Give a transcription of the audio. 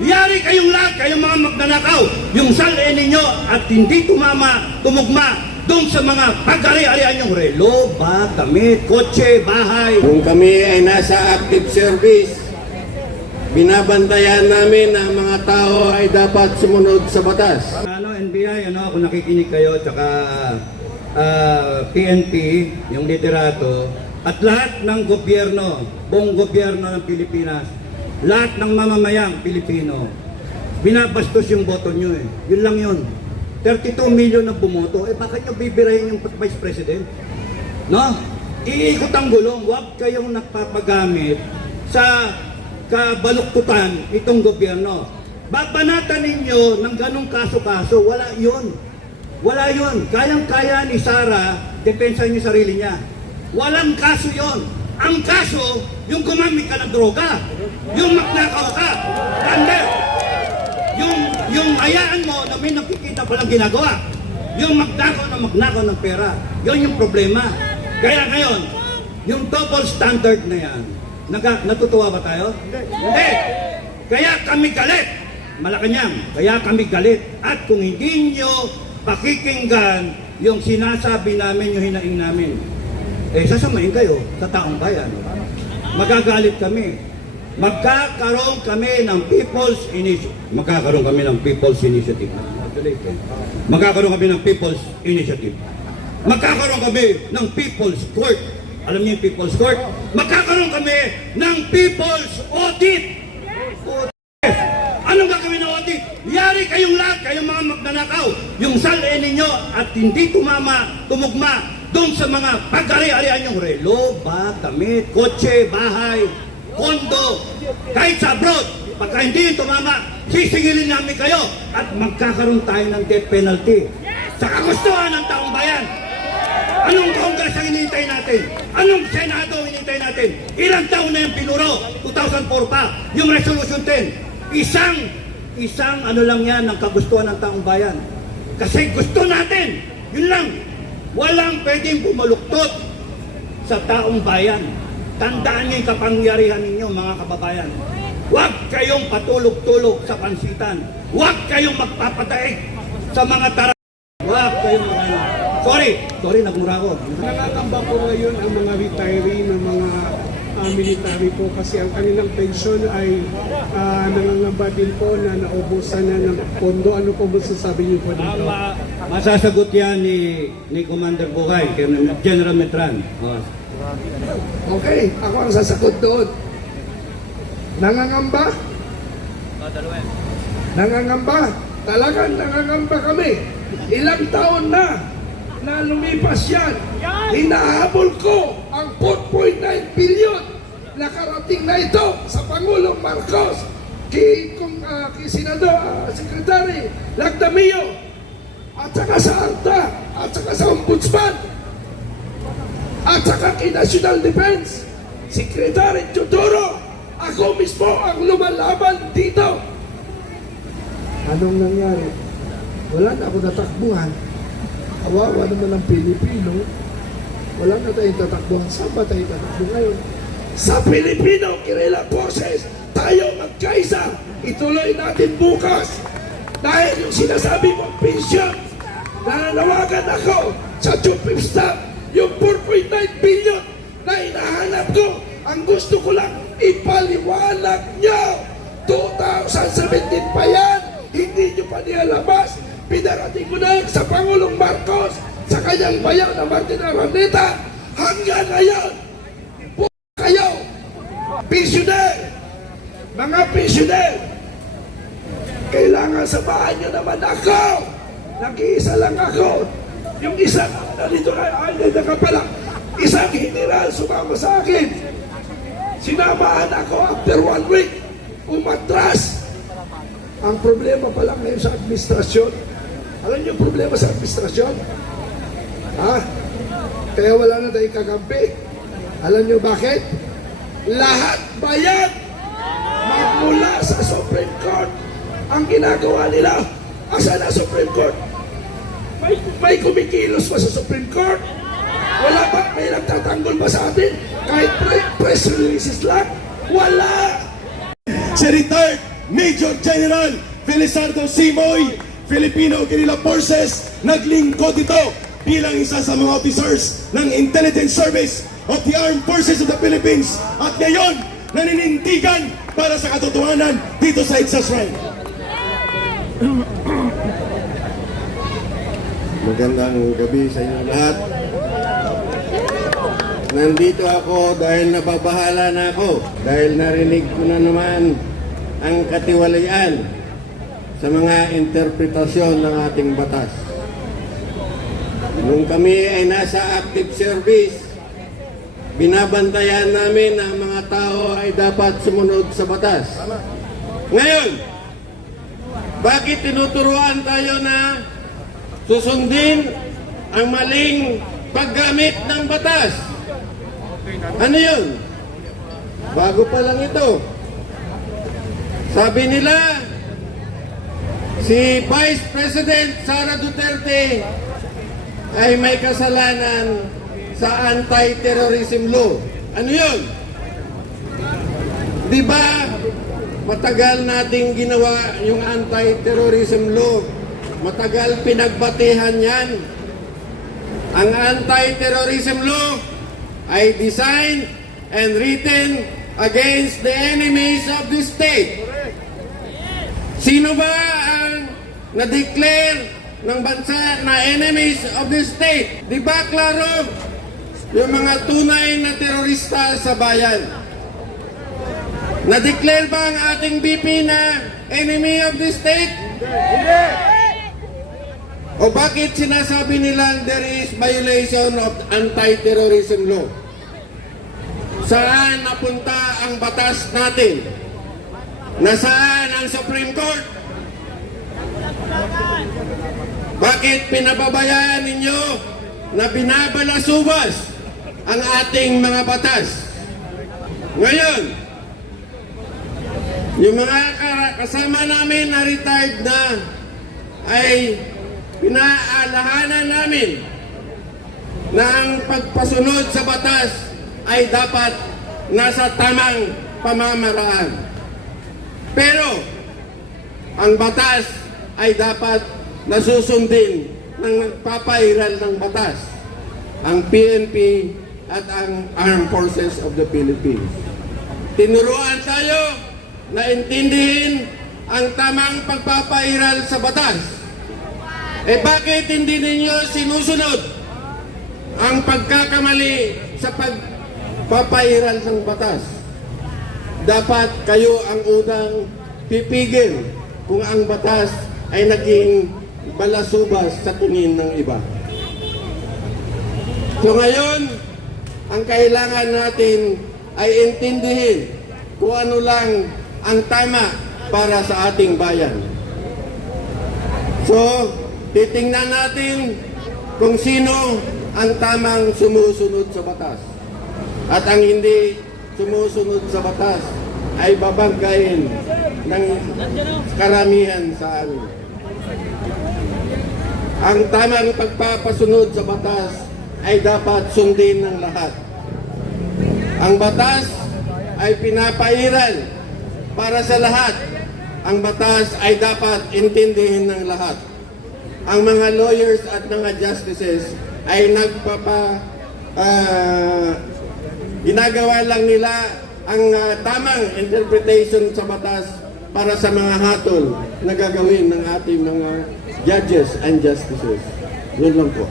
Yari kayong lahat, kayong mga magnanakaw. Yung salin ninyo at hindi tumama, tumugma doon sa mga pag-ari-arian yung relo, ba, damit, kotse, bahay. Kung kami ay nasa active service, binabantayan namin na ang mga tao ay dapat sumunod sa batas. Ano, NBI, ano, kung nakikinig kayo, tsaka ah, PNP, yung liderato, at lahat ng gobyerno, buong gobyerno ng Pilipinas, lahat ng mamamayang Pilipino, binabastos yung boto nyo eh. Yun lang yun. 32 million na bumoto, eh bakit nyo bibirahin yung Vice President? No? Iikot ang gulong, huwag kayong nagpapagamit sa kabaluktutan itong gobyerno. Babanatan ninyo ng ganong kaso-kaso, wala yun. Wala yun. Kayang-kaya ni Sara, depensa niya sarili niya. Walang kaso yon. Ang kaso, yung gumamit ka ng droga. Yung magnakaw ka. Thunder. Yung, yung hayaan mo na may nakikita palang ginagawa. Yung magnakaw na magnakaw ng pera. Yon yung problema. Kaya ngayon, yung double standard na yan, naga, natutuwa ba tayo? Hindi. Kaya kami galit. Malacanang, kaya kami galit. At kung hindi nyo pakikinggan yung sinasabi namin, yung hinaing namin, eh sasamain kayo sa taong bayan. Magagalit kami. Magkakaroon kami ng People's Initiative. Magkakaroon kami ng People's Initiative. Magkakaroon kami ng People's Initiative. Magkakaroon kami ng People's Court. Alam niyo yung People's Court? Magkakaroon kami ng People's Audit. Yes! Anong gagawin ng audit? Yari kayong lahat, kayong mga magnanakaw. Yung salin ninyo at hindi tumama, tumugma doon sa mga pag-ari-arian yung relo, ba, damit, kotse, bahay, kondo, kahit sa abroad. Pagka hindi tumama, sisingilin namin kayo at magkakaroon tayo ng death penalty. Sa kagustuhan ng taong bayan. Anong Congress ang hinihintay natin? Anong Senado ang hinihintay natin? Ilang taon na yung pinuro? 2004 pa. Yung Resolution 10. Isang, isang ano lang yan ng kagustuhan ng taong bayan. Kasi gusto natin. Yun lang. Walang pwedeng bumaluktot sa taong bayan. Tandaan niyo yung kapangyarihan ninyo, mga kababayan. Huwag kayong patulog-tulog sa pansitan. Huwag kayong magpapataig sa mga tara. Huwag kayong mag Sorry, sorry, nagmura ako. Nakakamba po ngayon ang mga retiree ng mga ah, military po kasi ang kanilang pensyon ay ah, nangangamba din po na naubusan na ng pondo. Ano po masasabi niyo po dito? Ma- masasagot yan ni, ni Commander Bukay, kay General Metran. Oh. Okay, ako ang sasagot doon. Nangangamba? Nangangamba? Talagang nangangamba kami. Ilang taon na na lumipas yan. Hinahabol ko ang 4.9 billion na karating na ito sa Pangulong Marcos kay, kung, ah, kay Senador, ah, Secretary Lagdamio at saka sa ARTA at saka sa Ombudsman at saka kay National Defense, Secretary Teodoro, ako mismo ang lumalaban dito. Anong nangyari? Wala na ako natakbuhan. Kawawa naman ang Pilipino. Wala na tayong tatakbuhan. Saan ba tayo tatakbo ngayon? Sa Filipino Guerrilla Forces, tayo magkaisa. Ituloy natin bukas. Dahil yung sinasabi mong pensyon, nananawagan ako sa of Staff, yung 4.9 billion na hinahanap ko, ang gusto ko lang ipaliwanag nyo. 2017 pa yan, hindi nyo pa nilalabas. Pinarating ko na sa Pangulong Marcos, sa kanyang bayan na Martin Araneta. Hanggang ngayon, po kayo, pensioner, mga pensioner, kailangan samahan nyo naman ako. Nag-iisa lang ako. Yung isa, nandito kayo, ay, nandito ka pala. Isang general sumama sa akin. Sinamahan ako after one week. Umatras. Ang problema pala ngayon sa administrasyon. Alam niyo problema sa administrasyon? Ha? Kaya wala na tayong kakampi. Alam niyo bakit? Lahat bayan magmula sa Supreme Court ang ginagawa nila. Asa na Supreme Court? May, may kumikilos pa sa Supreme Court? Wala ba? May nagtatanggol ba sa atin? Kahit pre- press releases lang? Wala! Si retired Major General Felizardo Simoy, Filipino Guerrilla Forces, naglingkod ito bilang isa sa mga officers ng Intelligence Service of the Armed Forces of the Philippines at ngayon naninindigan para sa katotohanan dito sa Itza Shrine. Magandang gabi sa inyo lahat. Nandito ako dahil nababahala na ako. Dahil narinig ko na naman ang katiwalian sa mga interpretasyon ng ating batas. Nung kami ay nasa active service, binabantayan namin na ang mga tao ay dapat sumunod sa batas. Ngayon, bakit tinuturuan tayo na susundin ang maling paggamit ng batas. Ano yun? Bago pa lang ito. Sabi nila, si Vice President Sara Duterte ay may kasalanan sa anti-terrorism law. Ano yun? Di ba matagal nating ginawa yung anti-terrorism law? Matagal pinagbatihan yan. Ang anti-terrorism law ay designed and written against the enemies of the state. Sino ba ang na-declare ng bansa na enemies of the state? Di ba klaro? Yung mga tunay na terorista sa bayan. Na-declare ba ang ating BP na enemy of the state? O bakit sinasabi nilang there is violation of anti-terrorism law? Saan napunta ang batas natin? Nasaan ang Supreme Court? Bakit pinababayaan ninyo na binabalasubas ang ating mga batas? Ngayon, yung mga kasama namin na retired na ay pinaalahanan namin na ang pagpasunod sa batas ay dapat nasa tamang pamamaraan. Pero ang batas ay dapat nasusundin ng nagpapairal ng batas ang PNP at ang Armed Forces of the Philippines. Tinuruan tayo na intindihin ang tamang pagpapairal sa batas. Eh bakit hindi ninyo sinusunod ang pagkakamali sa pagpapairal ng batas? Dapat kayo ang unang pipigil kung ang batas ay naging balasubas sa tingin ng iba. So ngayon, ang kailangan natin ay intindihin kung ano lang ang tama para sa ating bayan. So, titingnan natin kung sino ang tamang sumusunod sa batas. At ang hindi sumusunod sa batas ay babanggain ng karamihan sa amin. Ang tamang pagpapasunod sa batas ay dapat sundin ng lahat. Ang batas ay pinapairal para sa lahat. Ang batas ay dapat intindihin ng lahat. Ang mga lawyers at mga justices ay nagpapa ah, ginagawa lang nila ang ah, tamang interpretation sa batas para sa mga hatol na gagawin ng ating mga judges and justices. Yun lang po.